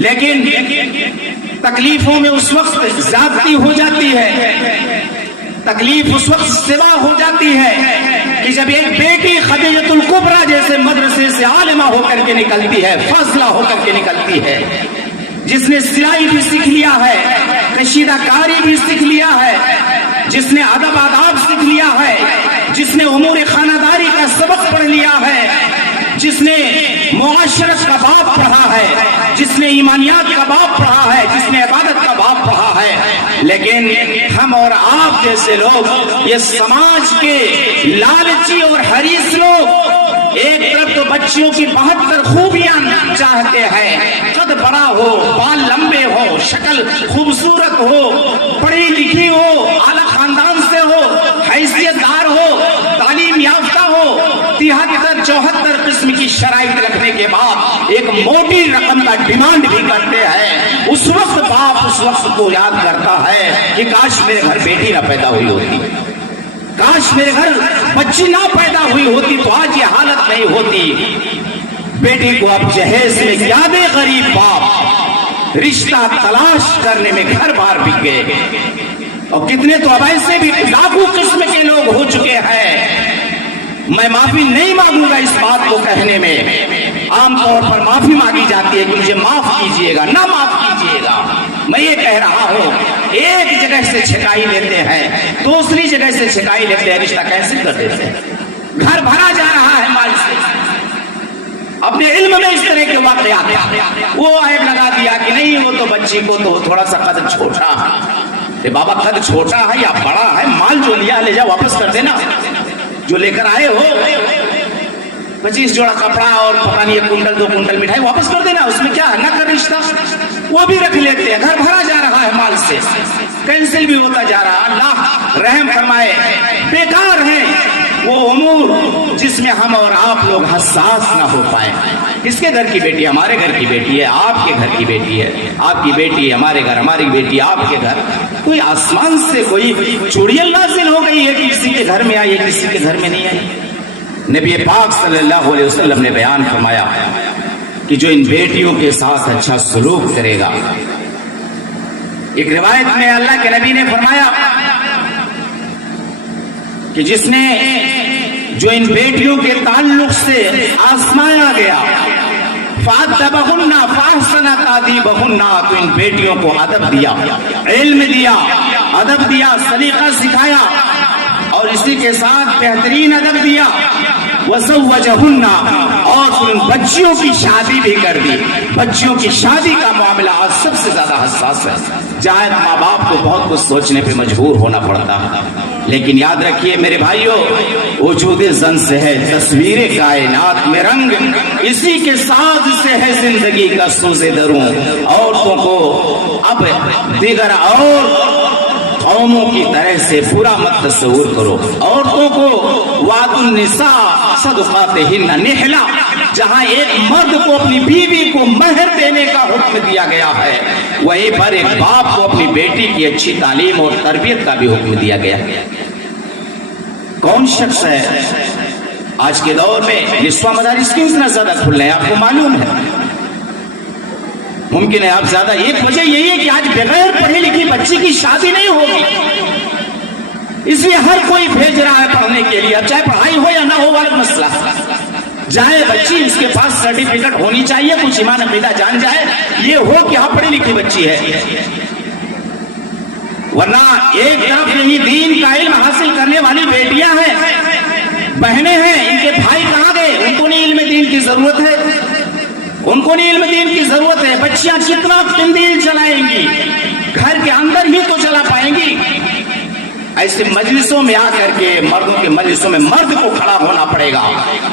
لیکن تکلیفوں میں اس وقت زیادتی ہو جاتی ہے، تکلیف اس وقت سوا ہو جاتی ہے کہ جب ایک بیٹی خدیجۃ الکبریٰ جیسے مدرسے سے عالمہ ہو کر کے نکلتی ہے، فاضلہ ہو کر کے نکلتی ہے، جس نے سلائی بھی سیکھ لیا ہے، کشیدہ کاری بھی سیکھ لیا ہے، جس نے ادب آداب سیکھ لیا ہے، جس نے امور خانہ داری کا سبق پڑھ لیا ہے، جس نے معاشرت کا باب پڑھا ہے، جس نے ایمانیات کا باب پڑھا ہے، جس نے عبادت کا باب پڑھا ہے، لیکن ہم اور آپ جیسے لوگ، یہ سماج کے لالچی اور حریص لوگ، ایک طرف تو بچیوں کی 72 خوبیاں چاہتے ہیں، قد بڑا ہو، بال لمبے ہو، شکل خوبصورت ہو، پڑھی لکھی ہو، اعلی خاندان سے ہو، حیثیت دار ہو، تعلیم یافتہ ہو، 73-74 قسم کی شرائط رکھنے کے بعد ایک موٹی رقم کا ڈیمانڈ بھی کرتے ہیں۔ اس وقت باپ اس وقت کو یاد کرتا ہے کہ کاش میرے گھر بیٹی نہ پیدا ہوئی ہوتی، کاش میرے گھر بچی نہ پیدا ہوئی ہوتی تو آج یہ حالت نہیں ہوتی۔ بیٹی کو اب جہیز میں یاد غریب باپ، رشتہ تلاش کرنے میں گھر بار بک گئے، اور کتنے تو اب ایسے بھی لاکھوں قسم کے لوگ ہو چکے ہیں۔ میں معافی نہیں مانگوں گا اس بات کو کہنے میں، عام طور پر معافی مانگی جاتی ہے کہ مجھے معاف کیجئے گا، نہ معاف کیجئے گا۔ میں یہ کہہ رہا ہوں، ایک جگہ سے چھکائی لیتے ہیں، دوسری جگہ سے چھکائی لیتے ہیں، رشتہ کینسل کر دیتے ہیں، گھر بھرا جا رہا ہے مال سے۔ اپنے علم میں اس طرح کے واقعات، وہ عیب لگا دیا کہ نہیں وہ تو بچی کو تو تھوڑا سا قد چھوٹا ہے، بابا قد چھوٹا ہے یا بڑا ہے، مال جو لیا لے جا واپس کر دینا، جو لے کر آئے ہو 25 جوڑا کپڑا اور پتہ نہیں 1 کنٹل 2 کنٹل مٹھائی واپس کر دینا، اس میں کیا ہے، نہ کر رشتہ۔ وہ بھی رکھ لیتے ہیں، گھر بھرا جا رہا ہے مال سے، کینسل بھی ہوتا جا رہا۔ اللہ رحم فرمائے، بیکار ہیں وہ امور جس میں ہم اور آپ لوگ حساس نہ ہو پائیں۔ کس کے گھر کی بیٹی؟ ہمارے گھر کی بیٹی ہے، آپ کے گھر کی بیٹی ہے، آپ کی بیٹی ہمارے گھر، ہماری بیٹی آپ کے گھر۔ کوئی آسمان سے کوئی چوڑیل نازل ہو گئی ہے کہ کسی کے گھر میں آئی ہے کسی کے گھر میں نہیں آئی؟ نبی پاک صلی اللہ علیہ وسلم نے بیان فرمایا کہ جو ان بیٹیوں کے ساتھ اچھا سلوک کرے گا، ایک روایت میں اللہ کے نبی نے فرمایا کہ جس نے جو ان بیٹیوں کے تعلق سے آزمایا گیا، فَأَدَّبَهُنَّ فَأَحْسَنَ تَأْدِيبَهُنَّ، تو ان بیٹیوں کو ادب دیا، علم دیا، ادب دیا، سلیقہ سکھایا، اور اسی کے ساتھ بہترین ادب دیا، وَزَوَّجَهُنَّ، اور ان بچیوں کی شادی بھی کر دی۔ بچیوں کی شادی کا معاملہ آج سب سے زیادہ حساس ہے، جہاں ماں باپ کو بہت کچھ سوچنے پہ مجبور ہونا پڑتا ہے، لیکن یاد رکھیے میرے بھائیوں، وجود زن سے ہے تصویر کائنات میں رنگ، اسی کے ساتھ سے ہے زندگی کا سوز دروں۔ عورتوں کو اب دیگر اور قوموں کی طرح سے برا مت تصور کرو، عورتوں کو وعد النساء صدقاتہن نحلا، جہاں ایک مرد کو اپنی بیوی کو مہر دینے کا حکم دیا گیا ہے، وہیں پر ایک باپ کو اپنی بیٹی کی اچھی تعلیم اور تربیت کا بھی حکم دیا گیا ہے۔ کون شخص ہے آج کے دور میں نسواں مدارس کیوں اتنا زیادہ کھل رہے ہیں؟ آپ کو معلوم ہے، ممکن ہے آپ زیادہ، ایک وجہ یہی ہے کہ آج بغیر پڑھی لکھی بچی کی شادی نہیں ہوگی، اس لیے ہر کوئی بھیج رہا ہے پڑھنے کے لیے، اب چاہے پڑھائی ہو یا نہ ہو والا مسئلہ، جائے بچی اس کے پاس سرٹیفکیٹ ہونی چاہیے، کچھ ایمان عقیدہ جان جائے، یہ ہو کہ ہاں پڑھی لکھی بچی ہے، ورنہ ایک طرف یہی دین کا علم حاصل کرنے والی بیٹیاں ہیں، بہنیں ہیں، ان کے بھائی کہاں گئے؟ ان کو نہیں علم دین کی ضرورت ہے، ان کو نہیں علم دین کی ضرورت ہے۔ بچیاں کتنا قندیل چلائیں گی، گھر کے اندر ہی تو چلا پائیں گی۔ ایسے مجلسوں میں آ کر کے، مردوں کے مجلسوں میں مرد کو کھڑا ہونا پڑے گا،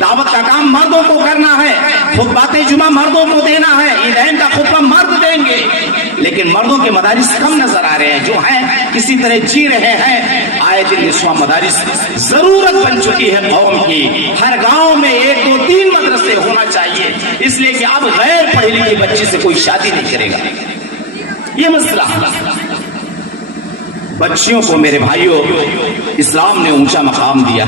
دعوت کا کام مردوں کو کرنا ہے، خطبات جمعہ مردوں کو دینا ہے، عیدین کا خطبہ مرد دیں گے، لیکن مردوں کے مدارس کم نظر آ رہے ہیں، جو ہیں کسی طرح جی رہے ہیں۔ آئے دن نسواں مدارس ضرورت بن چکی ہے قوم کی، ہر گاؤں میں 1 2 3 مدرسے ہونا چاہیے، اس لیے کہ اب غیر پڑھی لکھی بچی سے کوئی شادی نہیں کرے گا۔ یہ مسئلہ بچیوں کو میرے بھائیوں اسلام نے اونچا مقام دیا،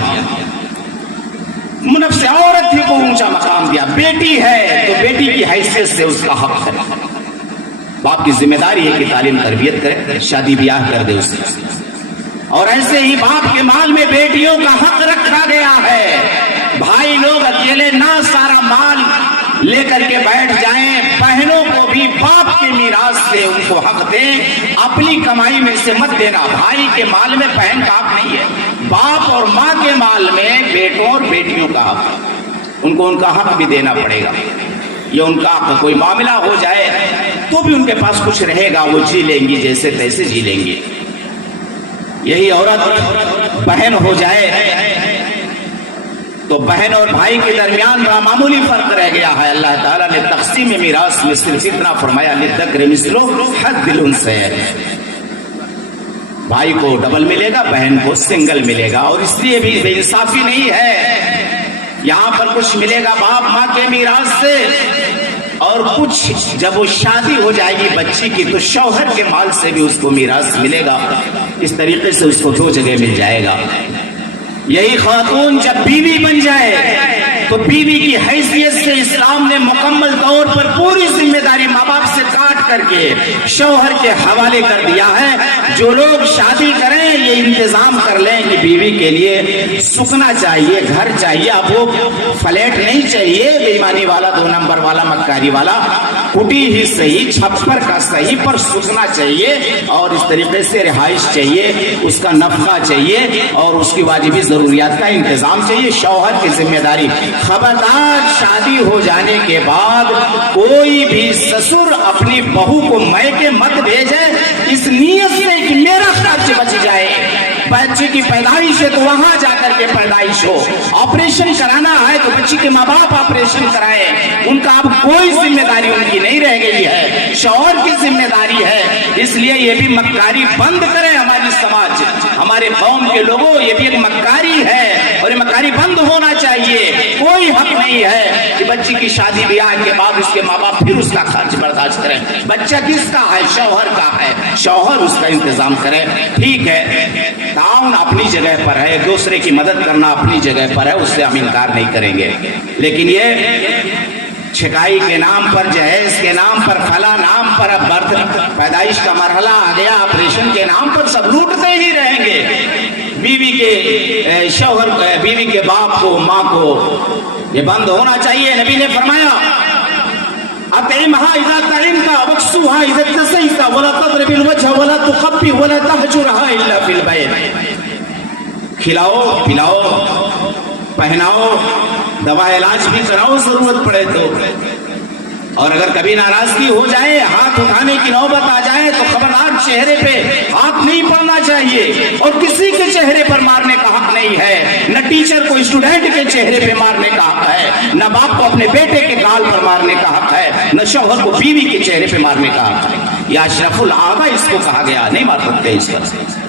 نفس عورت ہی کو اونچا مقام دیا، بیٹی ہے تو بیٹی کی حیثیت سے اس کا حق ہے، باپ کی ذمہ داری ہے کہ تعلیم تربیت کرے، شادی بیاہ کر دے اسے. اور ایسے ہی باپ کے مال میں بیٹیوں کا حق رکھا گیا ہے. بھائی لوگ اکیلے نہ سارا مال لے کر کے بیٹھ جائیں، بہنوں کو بھی باپ کے میراث سے ان کو حق دیں، اپنی کمائی میں سے مت دینا. بھائی کے مال میں بہن کا حق نہیں ہے، باپ اور ماں کے مال میں بیٹوں اور بیٹیوں کا حق، ان کو ان کا حق بھی دینا پڑے گا. یہ ان کا حق، کوئی معاملہ ہو جائے تو بھی ان کے پاس کچھ رہے گا، وہ جی لیں گی جیسے تیسے جی لیں گے. یہی عورت بہن ہو جائے تو بہن اور بھائی کے درمیان بڑا معمولی فرق رہ گیا ہے. اللہ تعالیٰ نے تقسیم میراث میں صرف اتنا فرمایا للذکر مثل حظ الانثیین، بھائی کو ڈبل ملے گا، بہن کو سنگل ملے گا. اور اس لیے بھی بے انصافی نہیں ہے، یہاں پر کچھ ملے گا باپ ماں کے میراث سے، اور کچھ جب وہ شادی ہو جائے گی بچی کی تو شوہر کے مال سے بھی اس کو میراث ملے گا. اس طریقے سے اس کو دو جگہ مل جائے گا. یہی خاتون جب بیوی بن جائے تو بیوی کی حیثیت سے اسلام نے مکمل طور پر پوری ذمہ داری ماں باپ سے کاٹ کر کے شوہر کے حوالے کر دیا ہے. جو لوگ شادی کریں یہ انتظام کر لیں کہ بیوی کے لیے سکنا چاہیے، گھر چاہیے. اب وہ فلیٹ نہیں چاہیے بے ایمانی والا، 2 نمبر والا، مکاری والا، کٹی ہی صحیح، چھپر کا صحیح، پر سکنا چاہیے. اور اس طریقے سے رہائش چاہیے، اس کا نفقہ چاہیے، اور اس کی واجبی ضروریات کا انتظام چاہیے. شوہر کی ذمہ داری. خبردار شادی ہو جانے کے بعد کوئی بھی سسر اپنی بہو کو میکے مت بھیجے اس نیت سے کہ میرا خرچ بچ جائے. بچے کی پیدائش ہے تو وہاں جا کر کے پیدائش ہو. آپریشن کرانا ہے تو بچی کے ماں باپ آپریشن کرائے. ان کا اب کوئی ذمہ داری ان کی نہیں رہ گئی ہے، شوہر کی ذمہ داری ہے. اس لیے یہ بھی مکاری بند کرے ہماری سماج، ہمارے قوم کے لوگوں. یہ بھی ایک مکاری ہے اور یہ مکاری بند ہونا چاہیے. کوئی حق نہیں ہے کہ بچی کی شادی بیاہ کے بعد اس کے ماں باپ پھر اس کا خرچ برداشت کریں. بچہ کس کا ہے؟ شوہر کا ہے. شوہر اس کا انتظام کرے. ٹھیک ہے، تعاون اپنی جگہ پر ہے، ایک دوسرے کی مدد کرنا اپنی جگہ پر ہے، اس سے ہم انکار نہیں کریں گے. لیکن یہ چھکائی کے نام پر، جہیز کے نام پر، فلاں نام پر، اب برتھ پیدائش کا مرحلہ آ گیا، آپریشن کے نام پر سب لوٹتے ہی رہیں گے. بیوی کے شوہر، بیوی کے باپ کو، ماں کو یہ بند ہونا چاہیے. نبی نے فرمایا اطعمها اذا طعمت واكسوها اذا اكتسيت ولا تضرب الوجه ولا تخبي ولا تهجرها الا في البيت. کھلاؤ پلاؤ پہناؤ، دوا علاج بھی کراؤ ضرورت پڑے تو. اور اگر کبھی ناراضگی ہو جائے، ہاتھ اٹھانے کی نوبت آ جائے تو خبردار چہرے پہ ہاتھ نہیں پڑنا چاہیے. اور کسی کے چہرے پر مارنے کا حق نہیں ہے. نہ ٹیچر کو اسٹوڈنٹ کے چہرے پہ مارنے کا حق ہے، نہ باپ کو اپنے بیٹے کے گال پر مارنے کا حق ہے، نہ شوہر کو بیوی کے چہرے پہ مارنے کا حق ہے. یہ اشرف العادہ اس کو کہا گیا، نہیں مار سکتے اس پر.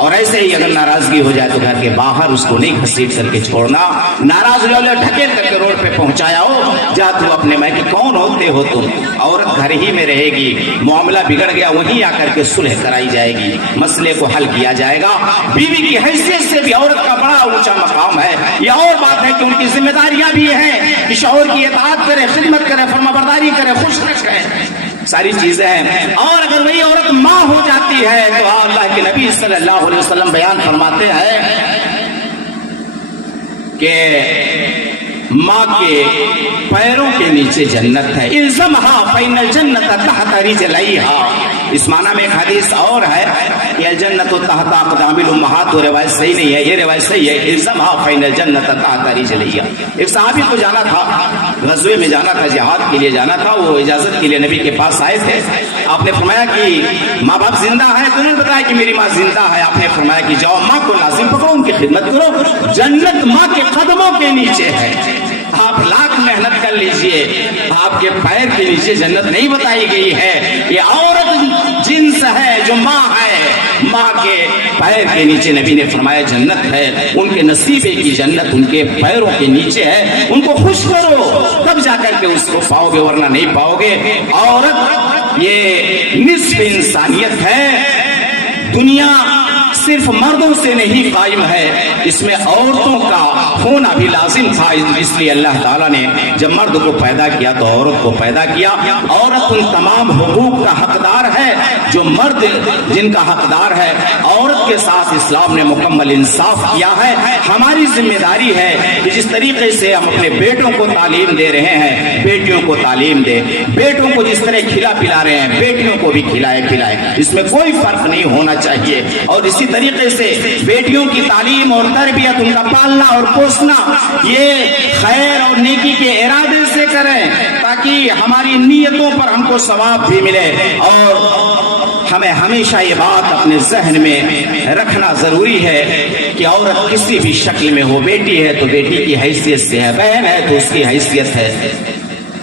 اور ایسے ہی اگر ناراضگی ہو جائے تو گھر کے باہر اس کو نہیں گھسیٹ کر کے چھوڑنا. ناراض ہو جائے ڈھکیل کر کے روڈ پہ پہنچایا ہو، جا تو اپنے میکے کون ہوتے ہو تم. عورت گھر ہی میں رہے گی، معاملہ بگڑ گیا وہیں آ کر کے صلح کرائی جائے گی، مسئلے کو حل کیا جائے گا. بیوی کی حیثیت سے بھی عورت کا بڑا اونچا مقام ہے. یہ اور بات ہے کہ ان کی ذمہ داریاں بھی ہیں کہ شوہر کی اطاعت کرے، خدمت کرے، فرمانبرداری کرے، خوش رکھے، ساری چیزیں ہیں. اور اگر وہی عورت ماں ہو جاتی ہے تو اللہ کے نبی صلی اللہ علیہ وسلم بیان فرماتے ہیں کہ ماں کے پیروں کے نیچے جنت ہے. الزمها فإن الجنة تحت رجليها. اس معنی میں ایک حدیث اور ہے کہ الجنت تحت اقدام الامہات، وہ روایت صحیح نہیں ہے، یہ روایت صحیح ہے. الزمها فإن الجنة تحت رجليها. ایک صحابی کو جانا تھا، غزوے میں جانا تھا، جہاد کے لیے جانا تھا. وہ اجازت کے لیے نبی کے پاس آئے تھے. آپ نے فرمایا کہ ماں باپ زندہ ہے؟ تو انہوں نے بتایا کہ میری ماں زندہ ہے. آپ نے فرمایا کہ جاؤ ماں کو لازم پکڑو، ان کی خدمت کرو، جنت ماں کے قدموں کے نیچے ہے. آپ لاکھ محنت کر لیجئے، آپ کے پیر کے نیچے جنت نہیں بتائی گئی ہے. یہ عورت جنس ہے جو ماں ہے، ماں کے پیر کے نیچے نبی نے فرمایا جنت ہے. ان کے نصیبے کی جنت ان کے پیروں کے نیچے ہے. ان کو خوش کرو، تب جا کر کے اس کو پاؤ گے، ورنہ نہیں پاؤ گے. عورت یہ نصف انسانیت ہے. دنیا صرف مردوں سے نہیں قائم ہے، اس میں عورتوں کا ہونا بھی لازم تھا، اس لیے اللہ تعالیٰ نے جب مرد کو پیدا کیا تو عورت کو پیدا کیا۔ عورت ان تمام حقوق کا حقدار ہے جو مرد جن کا حقدار ہے۔ عورت کے ساتھ اسلام نے مکمل انصاف کیا ہے۔ ہماری ذمہ داری ہے کہ جس طریقے سے ہم اپنے بیٹوں کو تعلیم دے رہے ہیں، بیٹیوں کو تعلیم دیں، بیٹوں کو جس طرح کھلا پلا رہے ہیں بیٹیوں کو بھی کھلائے پلائے، اس میں کوئی فرق نہیں ہونا چاہیے۔ اور اسی طریقے سے بیٹیوں کی تعلیم اور تربیت، ان کا پالنا اور پوسنا، یہ خیر اور نیکی کے ارادے سے کریں تاکہ ہماری نیتوں پر ہم کو ثواب بھی ملے۔ اور ہمیں ہمیشہ یہ بات اپنے ذہن میں رکھنا ضروری ہے کہ عورت کسی بھی شکل میں ہو، بیٹی ہے تو بیٹی کی حیثیت سے ہے، بہن ہے تو اس کی حیثیت ہے۔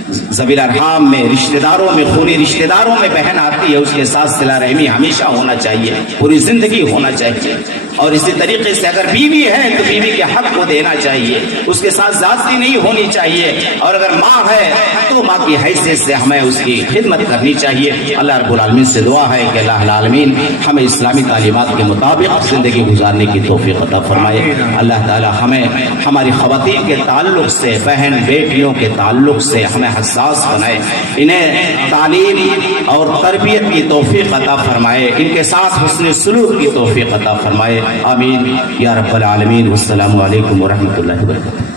ذوی الارحام میں، رشتہ داروں میں، خونی رشتہ داروں میں بہن آتی ہے، اس کے ساتھ صلہ رحمی ہمیشہ ہونا چاہیے، پوری زندگی ہونا چاہیے۔ اور اسی طریقے سے اگر بیوی ہے تو بیوی کے حق کو دینا چاہیے، اس کے ساتھ زیادتی نہیں ہونی چاہیے۔ اور اگر ماں ہے تو ماں کی حیثیت سے ہمیں اس کی خدمت کرنی چاہیے۔ اللہ رب العالمین سے دعا ہے کہ اللہ العالمین ہمیں اسلامی تعلیمات کے مطابق زندگی گزارنے کی توفیق عطا فرمائے۔ اللہ تعالی ہمیں ہماری خواتین کے تعلق سے، بہن بیٹیوں کے تعلق سے ہمیں حساس بنائے، انہیں تعلیم اور تربیت کی توفیق عطا فرمائے، ان کے ساتھ حسن سلوک کی توفیق عطا فرمائے۔ آمین یا رب العالمین۔ والسلام علیکم ورحمۃ اللہ وبرکاتہ۔